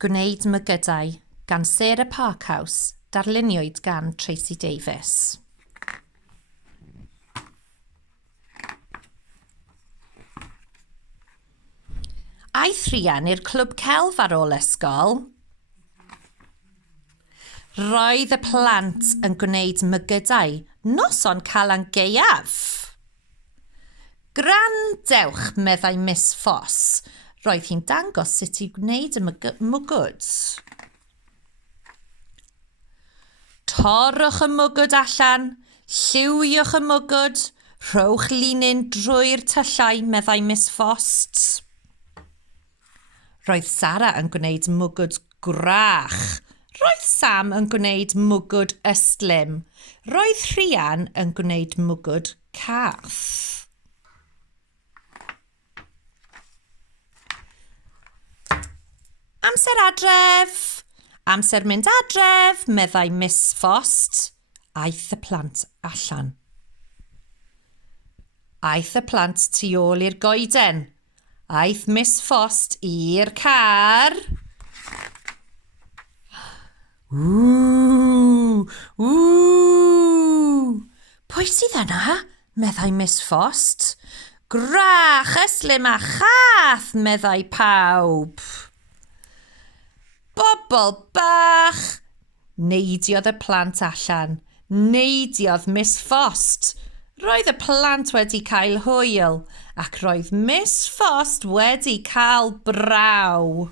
Gwneud Mygydau gan Sarah Parkhouse, Darluniwyd gan Tracy Davies. Aeth Rhian i'r clwb celf ar ôl ysgol. Roedd y plant yn gwneud mygydau noson Calan Gaeaf. Grandewch, meddai Miss Foss. Roedd hi'n dangos sut i gwneud y mwgwd. Torrwch y mwgwd allan, lliwiwch y mwgwd, rhowch linyn drwy'r tyllau, meddai Miss Foss. Roedd Sarah yn gwneud mwgwd gwrach. Roedd Sam yn gwneud mwgwd ystlym. Roedd Rhian yn gwneud mwgwd cath. Amser adref. Amser mynd adref, meddai Miss Foss. Aeth y plant allan. Aeth y plant tu ôl i'r goeden. Aeth Miss Foss i'r car. Ww, ww. Pwy sydd yna? Meddai Miss Foss. Grach, ystlym a chath, meddai pawb. Bobl bach. Neidiodd y plant allan. Neidiodd Miss Foss. Roedd y plant wedi cael hwyl ac roedd Miss Foss wedi cael braw.